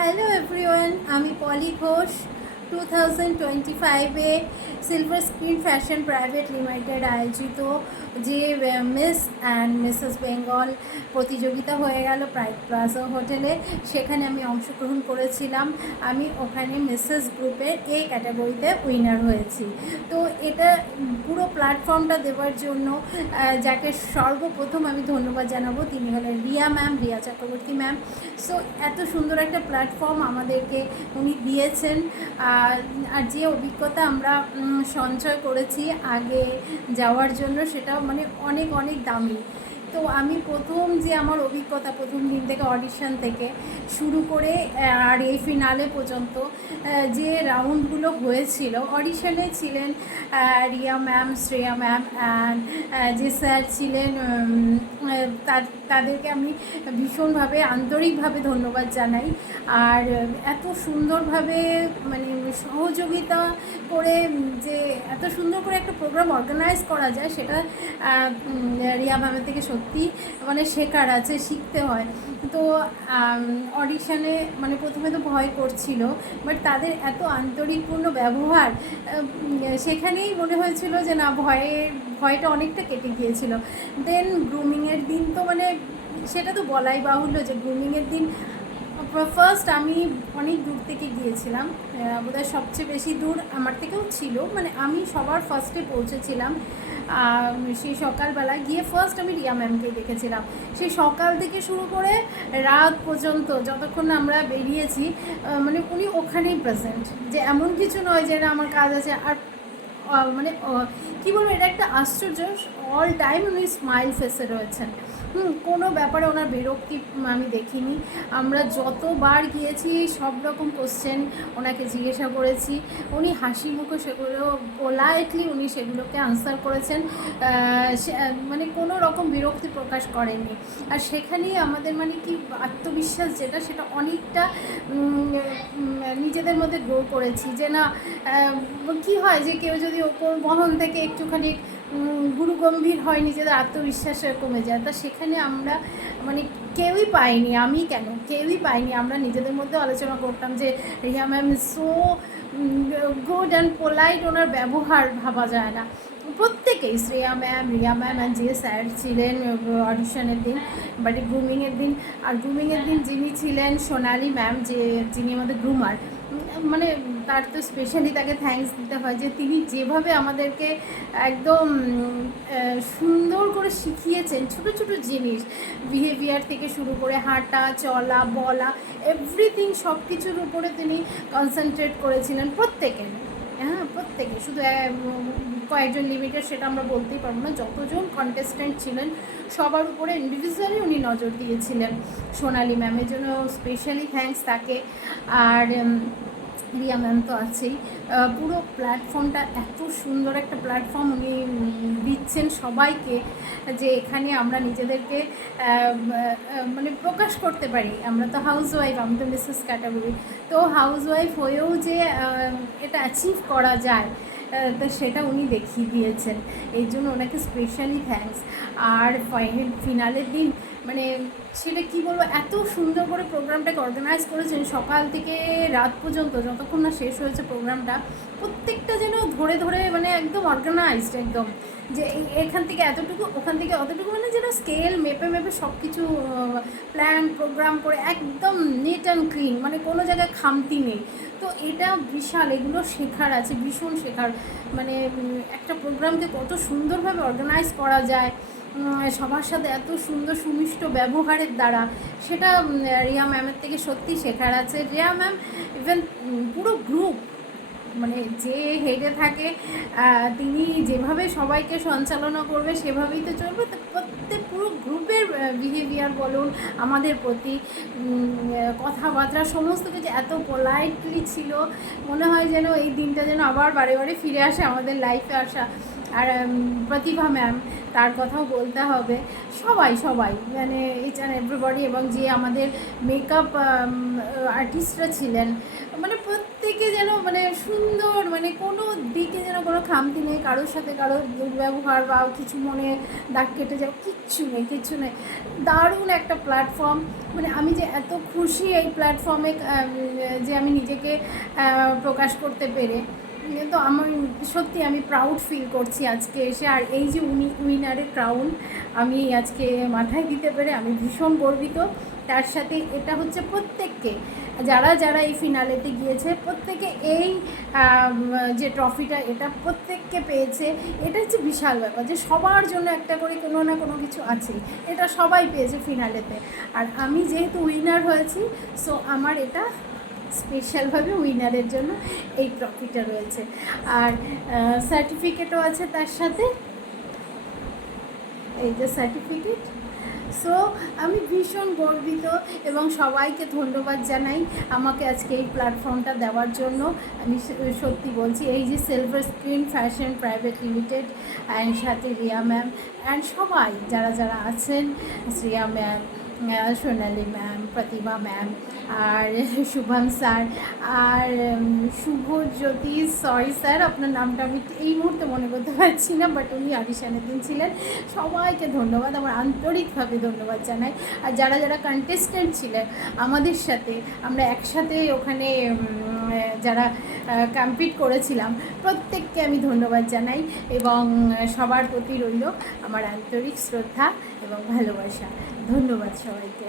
Hello everyone, আমি পলি ঘোষ 2025-এ silver screen fashion private limited আয়োজিত যে মিস অ্যান্ড মিসেস বেঙ্গল প্রতিযোগিতা হয়ে গেল প্রাইড প্লাজা হোটেলে, সেখানে আমি অংশগ্রহণ করেছিলাম। আমি ওখানে মিসেস গ্রুপের এ ক্যাটাগরিতে উইনার হয়েছি। তো এটা পুরো প্ল্যাটফর্মটা দেওয়ার জন্য যাকে সর্বপ্রথম আমি ধন্যবাদ জানাবো, তিনি হলেন রিয়া চক্রবর্তী ম্যাম। সো এত সুন্দর একটা প্ল্যাটফর্ম আমাদেরকে উনি দিয়েছেন। আর যে অভিজ্ঞতা আমরা সঞ্চয় করেছি আগে যাওয়ার জন্য, সেটাও মানে অনেক অনেক দামি। তো আমি যে আমার অভিজ্ঞতা প্রথম দিন থেকে অডিশন থেকে শুরু করে আর এই ফিনালে পর্যন্ত যে রাউন্ডগুলো হয়েছিল, অডিশনে ছিলেন Riya ma'am, Shreya ma'am and যে স্যার ছিলেন, তাদেরকে আমি ভীষণভাবে আন্তরিকভাবে ধন্যবাদ জানাই। আর এত সুন্দরভাবে মানে সহযোগিতা করে যে এত সুন্দর করে একটা প্রোগ্রাম অর্গানাইজ করা যায়, সেটা রিয়া ম্যামের থেকে সত্যি মানে শেখার আছে, শিখতে হয়। তো অডিশনে মানে প্রথমে তো ভয় করছিল, বাট তাদের এত আন্তরিকপূর্ণ ব্যবহার, সেখানেই মনে হয়েছিল যে না, ভয়টা অনেকটা কেটে গিয়েছিল। দেন গ্রুমিংয়ের দিন তো মানে সেটা তো বলাই বাহুল্য যে গ্রুমিংয়ের দিন ফার্স্ট আমি অনেক দূর থেকে গিয়েছিলাম, বোধহয় সবচেয়ে বেশি দূর আমার থেকেও ছিল, মানে আমি সবার ফার্স্টে পৌঁছেছিলাম। সেই সকালবেলা গিয়ে ফার্স্ট আমি রিয়া ম্যামকে দেখেছিলাম। সেই সকাল থেকে শুরু করে রাত পর্যন্ত যতক্ষণ আমরা বেরিয়েছি, মানে উনি ওখানেই প্রেজেন্ট, যে এমন কিছু নয় যে না আমার কাজ আছে। আর মানে কী বলবো, এটা একটা আশ্চর্য, অল টাইম উনি স্মাইল ফেসে রয়েছেন। কোনো ব্যাপারে ওনার বিরক্তি আমি দেখিনি। আমরা যতবার গিয়েছি সব রকম কোশ্চেন ওনাকে জিজ্ঞাসা করেছি, উনি হাসি মুখে সেগুলো পোলাইটলি উনি সেগুলোকে আনসার করেছেন, মানে কোনো রকম বিরক্তি প্রকাশ করেননি। আর সেখানেই আমাদের মানে কি আত্মবিশ্বাস যেটা, সেটা অনেকটা নিজেদের মধ্যে গ্রো করেছি। যে না, কী হয় যে কেউ যদি ওপর মহল থেকে একটুখানি গুরুগম্ভীর হয়, নিজেদের আত্মবিশ্বাস কমে যায়। তা সেখানে আমরা মানে কেউই পাইনি, আমি কেন, কেউই পাইনি। আমরা নিজেদের মধ্যে আলোচনা করতাম যে Riya ma'am is so good and polite, ওনার ব্যবহার ভাবা যায় না। প্রত্যেকেই, Shreya ma'am, Riya ma'am and যে স্যার ছিলেন অডিশনের দিন, বাট গ্রুমিংয়ের দিন। আর গ্রুমিংয়ের দিন যিনি ছিলেন সোনালি ম্যাম, যিনি আমাদের গ্রুমার, মানে তার তো স্পেশালি তাকে থ্যাঙ্কস দিতে হয় যে তিনি যেভাবে আমাদেরকে একদম সুন্দর করে শিখিয়েছেন ছোটো ছোটো জিনিস, বিহেভিয়ার থেকে শুরু করে হাঁটা, চলা, বলা, এভরিথিং সব কিছুর উপরে তিনি কনসেন্ট্রেট করেছিলেন প্রত্যেকের। হ্যাঁ, প্রত্যেকে, শুধু কয়েকজন লিমিটেড সেটা আমরা বলতেই পারবো না, যতজন কন্টেস্ট্যান্ট ছিলেন সবার উপরে ইন্ডিভিজুয়ালি উনি নজর দিয়েছিলেন। সোনালি ম্যামের জন্য স্পেশালি থ্যাঙ্কস তাকে। আর রিয়া ম্যাম তো আছেই। পুরো প্ল্যাটফর্মটা এত সুন্দর একটা প্ল্যাটফর্ম উনি দিচ্ছেন সবাইকে, যে এখানে আমরা নিজেদেরকে মানে প্রকাশ করতে পারি। আমরা তো হাউস ওয়াইফ, আমি তো মিসেস ক্যাটাগরি, তো হাউস ওয়াইফ হয়েও যে এটা অ্যাচিভ করা যায়, তো সেটা উনি দেখিয়ে দিয়েছেন। এই জন্য ওনাকে স্পেশালি থ্যাঙ্কস। আর ফিনালের দিন মানে সেটা কী বলবো, এত সুন্দর করে প্রোগ্রামটাকে অর্গানাইজ করেছেন, সকাল থেকে রাত পর্যন্ত যতক্ষণ না শেষ হয়েছে প্রোগ্রামটা, প্রত্যেকটা যেন ধরে ধরে মানে একদম অর্গানাইজড, একদম যে এখান থেকে এতটুকু, ওখান থেকে অতটুকু, মানে যেন স্কেল মেপে মেপে সব কিছু প্ল্যান প্রোগ্রাম করে একদম নিট অ্যান্ড ক্লিন, মানে কোনো জায়গায় খামতি নেই। তো এটা বিশাল, এগুলো শেখার আছে, ভীষণ শেখার। মানে একটা প্রোগ্রামকে কত সুন্দরভাবে অর্গানাইজ করা যায় সবার সাথে এত সুন্দর সুমিষ্ট ব্যবহারের দ্বারা, সেটা রিয়া ম্যামের থেকে সত্যি শেখার আছে। রিয়া ম্যাম ইভেন পুরো গ্রুপ, মানে যে হেডে থাকে তিনি যেভাবে সবাইকে সঞ্চালনা করবে সেভাবেই তো চলবে। তো প্রত্যেক পুরো গ্রুপের বিহেভিয়ার বলুন, আমাদের প্রতি কথাবার্তা, সমস্ত কিছু এত পোলাইটলি ছিল, মনে হয় যেন এই দিনটা যেন আবার বারে বারে ফিরে আসে আমাদের লাইফে আসা। আর প্রতিভা ম্যাম, তার কথাও বলতে হবে। সবাই সবাই মানে ইচ অ্যান্ড এভরিবডি, এবং যে আমাদের মেকআপ আর্টিস্টরা ছিলেন, মানে প্রত্যেকে যেন মানে সুন্দর, মানে কোনো দিকে যেন কোনো খামতি নেই, কারোর সাথে কারোর দুর্ব্যবহার বা কিছু মনে দাগ কেটে যাও, কিচ্ছু নেই, কিচ্ছু নেই। দারুণ একটা প্ল্যাটফর্ম, মানে আমি যে এত খুশি এই প্ল্যাটফর্মে যে আমি নিজেকে প্রকাশ করতে পেরে, তো আমার সত্যি আমি প্রাউড ফিল করছি আজকে এসে। আর এই যে উইনারের ক্রাউন আমি আজকে মাথায় দিতে পেরে আমি ভীষণ গর্বিত। তার সাথে এটা হচ্ছে প্রত্যেককে, যারা যারা এই ফিনালেতে গিয়েছে প্রত্যেকে এই যে ট্রফিটা এটা প্রত্যেককে পেয়েছে। এটা হচ্ছে বিশাল ব্যাপার যে সবার জন্য একটা করে কোনো না কোনো কিছু আছে, এটা সবাই পেয়েছে ফিনালেতে। আর আমি যেহেতু উইনার হয়েছি, সো আমার এটা স্পেশালভাবে উইনারের জন্য এই ট্রফিটা রয়েছে। আর সার্টিফিকেটও আছে তার সাথে, এই যে সার্টিফিকেট। সো আমি ভীষণ গর্বিত এবং সবাইকে ধন্যবাদ জানাই আমাকে আজকে এই প্ল্যাটফর্মটা দেওয়ার জন্য। আমি সত্যি বলছি, এই যে silver screen fashion private limited and সাথে রিয়া ম্যাম অ্যান্ড সবাই যারা যারা আছেন, শ্রিয়া ম্যাম, সোনালি ম্যাম, প্রতিভা ম্যাম, আর শুভম স্যার, আর শুভজ্যোতি, সরি স্যার আপনার নামটা আমি এই মুহূর্তে মনে করতে পারছি না, বাট উনি অডিশনের দিন ছিলেন। সবাইকে ধন্যবাদ, আমার আন্তরিকভাবে ধন্যবাদ জানাই। আর যারা যারা কন্টেস্টেন্ট ছিলেন আমাদের সাথে, আমরা একসাথে ওখানে যারা কম্পিট করেছিলাম, প্রত্যেককে আমি ধন্যবাদ জানাই এবং সবার প্রতি রইল আমার আন্তরিক শ্রদ্ধা এবং ভালোবাসা। ধন্যবাদ সবাইকে।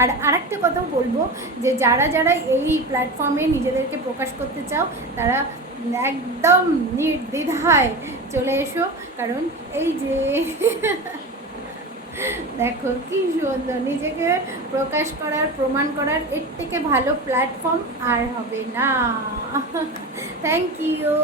আর আরেকটা কথাও বলবো যে যারা যারা এই প্ল্যাটফর্মে নিজেদেরকে প্রকাশ করতে চাও, তারা একদম নির্দ্বিধায় চলে এসো, কারণ এই যে দেখো কি সুন্দর নিজেকে প্রকাশ করার, প্রমাণ করার এর থেকে ভালো প্ল্যাটফর্ম আর হবে না। Thank you.